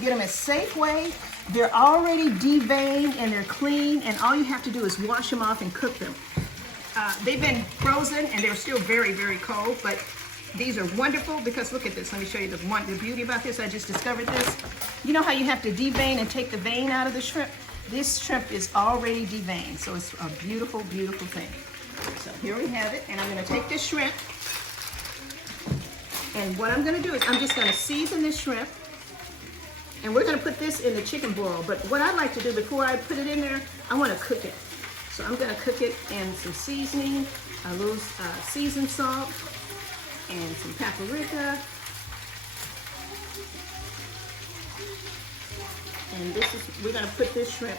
Get them at Safeway. They're already deveined and they're clean, and all you have to do is wash them off and cook them. They've been frozen and they're still very, very cold, but these are wonderful because look at this. Let me show you the beauty about this. I just discovered this. You know how you have to devein and take the vein out of the shrimp? This shrimp is already deveined, so it's a beautiful, beautiful thing. So here we have it, and I'm going to take this shrimp, and what I'm going to do is I'm just going to season this shrimp, and we're going to put this in the chicken boil. But what I like to do before I put it in there, I want to cook it. So I'm going to cook it in some seasoning, a little seasoned salt, and some paprika. And this is, we're going to put this shrimp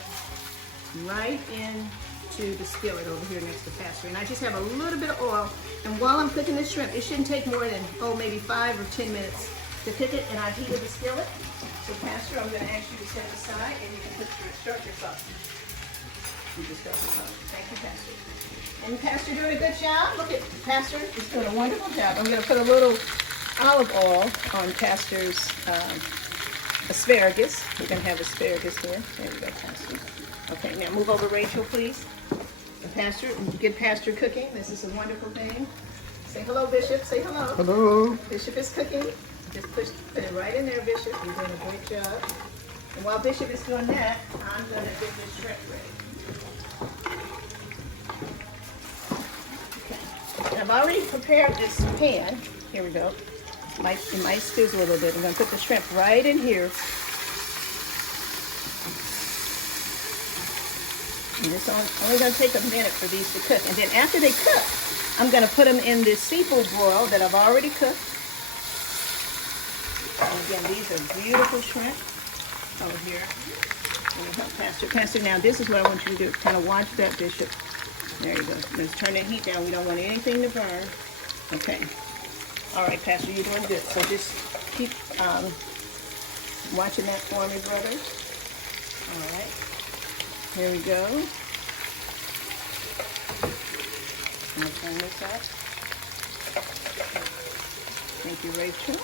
right into the skillet over here next to Pastor. And I just have a little bit of oil. And while I'm cooking this shrimp, it shouldn't take more than, maybe 5 or 10 minutes to cook it. And I've heated the skillet. So Pastor, I'm going to ask you to step aside and you can start your sauce. You just start your sauce. Thank you, Pastor. And Pastor doing a good job. Look at Pastor is doing a wonderful job. I'm going to put a little olive oil on Pastor's asparagus. We're going to have asparagus here. There we go, Pastor. Okay, now move over, Rachel, please. And Pastor, get Pastor cooking. This is a wonderful thing. Say hello, Bishop. Say hello. Hello. Bishop is cooking. Just put it right in there, Bishop. You're doing a great job. And while Bishop is doing that, I'm going to get this shrimp ready. Okay. I've already prepared this pan. Here we go. It might sizzle a little bit. I'm going to put the shrimp right in here. And it's only going to take a minute for these to cook. And then after they cook, I'm going to put them in this seafood broil that I've already cooked. And again, these are beautiful shrimp over here. Let me help Pastor. Pastor, now this is what I want you to do. Kind of watch that, Bishop. There you go. Let's turn the heat down. We don't want anything to burn. Okay. All right, Pastor, you're doing good. So just keep watching that for me, brother. All right. Here we go. I'm going to turn this up. Thank you, Rachel.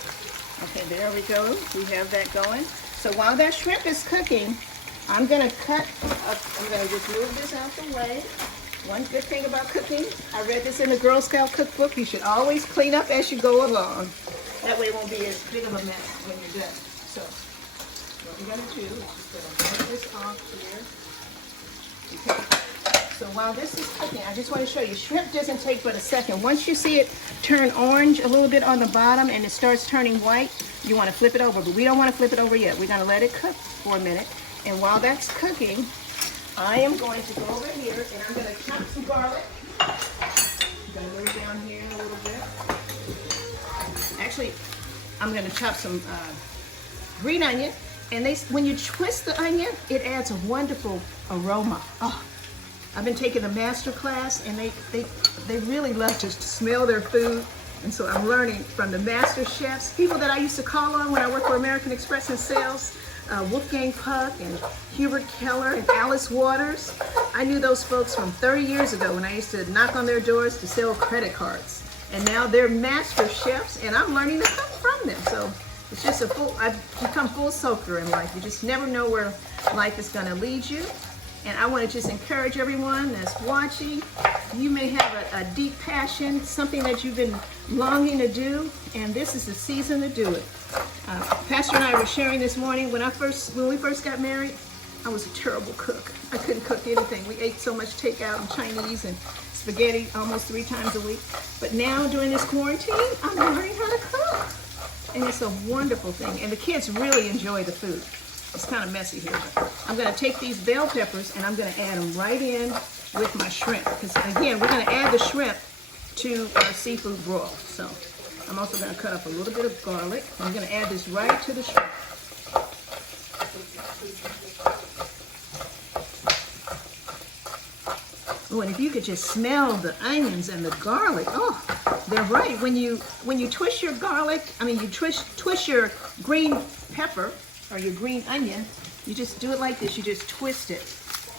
Okay, there we go. We have that going. So while that shrimp is cooking, I'm going to I'm going to just move this out the way. One good thing about cooking, I read this in the Girl Scout cookbook, you should always clean up as you go along. That way it won't be as big of a mess when you're done. So what we're going to do is just going to put this off here. Okay. So while this is cooking, I just want to show you, shrimp doesn't take but a second. Once you see it turn orange a little bit on the bottom and it starts turning white, you want to flip it over, but we don't want to flip it over yet. We're going to let it cook for a minute. And while that's cooking, I am going to go over here and I'm going to chop some garlic. I'm going to move down here a little bit. Actually, I'm going to chop some green onion. And when you twist the onion, it adds a wonderful aroma. Oh, I've been taking a master class, and they really love to smell their food. And so I'm learning from the master chefs, people that I used to call on when I worked for American Express in sales, Wolfgang Puck and Hubert Keller and Alice Waters. I knew those folks from 30 years ago when I used to knock on their doors to sell credit cards. And now they're master chefs, and I'm learning to cook from them. So it's just I've become full soaker in life. You just never know where life is going to lead you. And I want to just encourage everyone that's watching. You may have a deep passion, something that you've been longing to do, and this is the season to do it. Pastor and I were sharing this morning, when we first got married, I was a terrible cook. I couldn't cook anything. We ate so much takeout and Chinese and spaghetti almost 3 times a week. But now during this quarantine, I'm learning how to cook. And it's a wonderful thing. And the kids really enjoy the food. It's kind of messy here, but I'm going to take these bell peppers and I'm going to add them right in with my shrimp. Because again, we're going to add the shrimp to our seafood broil. So I'm also going to cut up a little bit of garlic. I'm going to add this right to the shrimp. Oh, and if you could just smell the onions and the garlic, oh, they're right. When you twist your garlic, you twist your green pepper or your green onion, you just do it like this. You just twist it,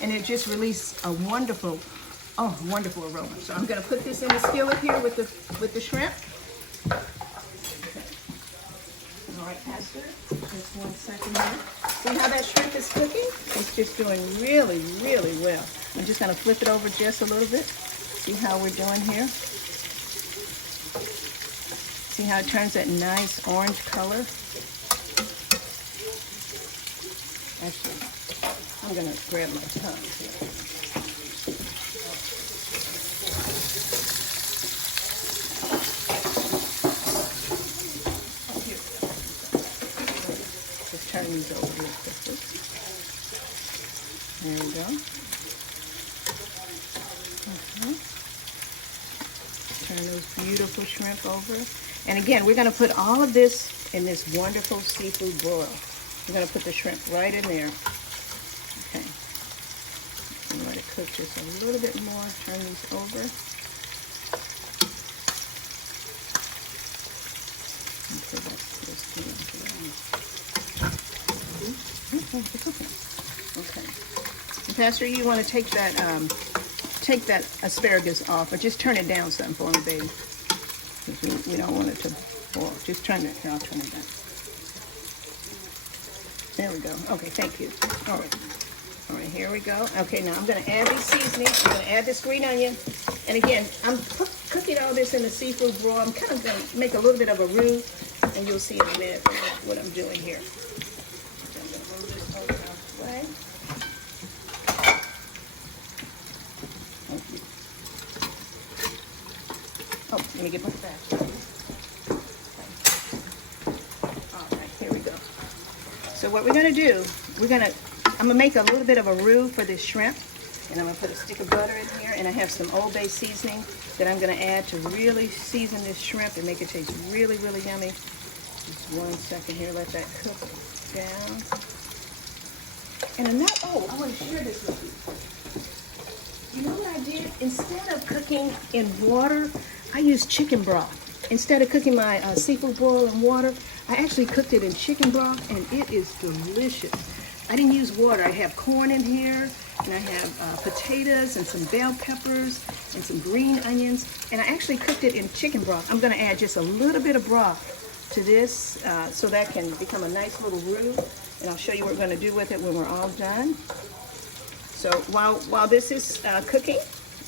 and it just releases a wonderful aroma. So I'm going to put this in the skillet here with the shrimp. Okay. right, Pastor, just 1 second here. See how that shrimp is cooking? It's just doing really, really well. I'm just going to flip it over just a little bit. See how we're doing here? See how it turns that nice orange color? Actually, I'm going to grab my tongs here. Turn these over real quickly. There we go. Turn those beautiful shrimp over. And again, we're going to put all of this in this wonderful seafood broil. We're going to put the shrimp right in there. Okay. I'm going to cook just a little bit more. Turn these over. And put this Okay. And Pastor, you want to take that asparagus off, or just turn it down some for me, baby. We don't want it to boil. Just turn it. Here, I'll turn it down. There we go. Okay, thank you. All right. All right, here we go. Okay, now I'm going to add these seasonings. I'm going to add this green onion. And again, I'm cooking all this in the seafood broil. I'm kind of going to make a little bit of a roux, and you'll see in a minute what I'm doing here. Oh, let me get my back. All right, here we go. So what we're going to do, I'm going to make a little bit of a roux for this shrimp, and I'm going to put a stick of butter in here, and I have some Old Bay seasoning that I'm going to add to really season this shrimp and make it taste really, really yummy. Just 1 second here, let that cook down. And I want to share this with you. You know what I did? Instead of cooking in water, I used chicken broth. Instead of cooking my seafood boil in water, I actually cooked it in chicken broth, and it is delicious. I didn't use water. I have corn in here, and I have potatoes and some bell peppers and some green onions, and I actually cooked it in chicken broth. I'm going to add just a little bit of broth to this so that can become a nice little roux, and I'll show you what we're going to do with it when we're all done. So while this is cooking,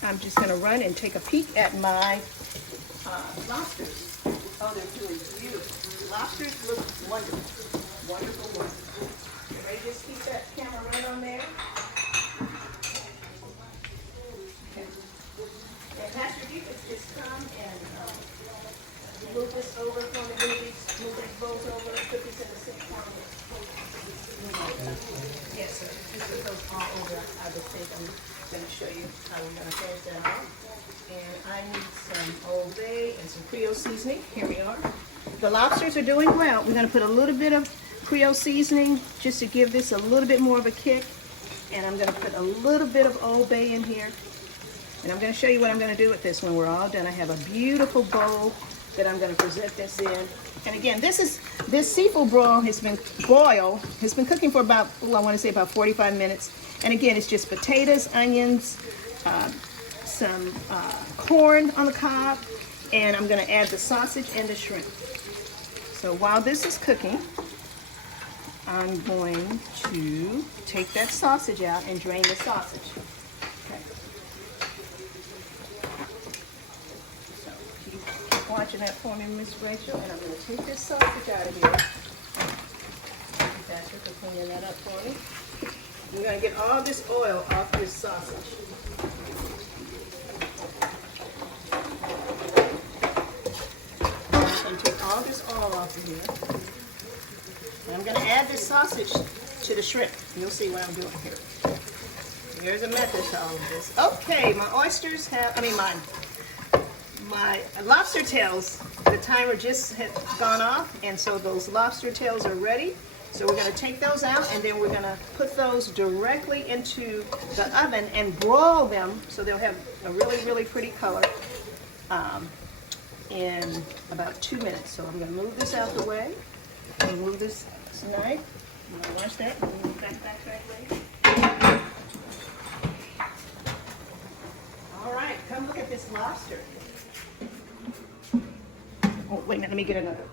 I'm just going to run and take a peek at my lobsters. Oh, they're doing beautiful. Lobsters look wonderful. Wonderful, wonderful. You ready to just keep that camera right on there? Okay. And Pastor, if you could just come and move this over for me, move these bowls over, put this in the sink for me. Yes, sir. Just put those all over. I would think I'm going to show you how we're going to close that out. And I need some Old Bay and some Creole seasoning. Here we are. The lobsters are doing well. We're going to put a little bit of Creole seasoning just to give this a little bit more of a kick. And I'm going to put a little bit of Old Bay in here. And I'm going to show you what I'm going to do with this when we're all done. I have a beautiful bowl that I'm going to present this in. And again, this seafood broil has been cooking for about, I want to say about 45 minutes. And again, it's just potatoes, onions, some corn on the cob, and I'm going to add the sausage and the shrimp. So while this is cooking, I'm going to take that sausage out and drain the sausage. Okay. So keep watching that for me, Miss Rachel, and I'm going to take this sausage out of here. That's for cleaning that up for me. We're going to get all this oil off this sausage. I'm going to take all this oil off of here. And I'm going to add this sausage to the shrimp. You'll see what I'm doing here. There's a method to all of this. Okay, my oysters have, my lobster tails, the timer just had gone off, and so those lobster tails are ready. So we're going to take those out, and then we're going to put those directly into the oven and broil them so they'll have a really, really pretty color in about 2 minutes. So I'm going to move this out the way. I'm going to move this knife. I'm going to wash that. I'm going to move back way. All right, come look at this lobster. Oh, wait a minute. Let me get another.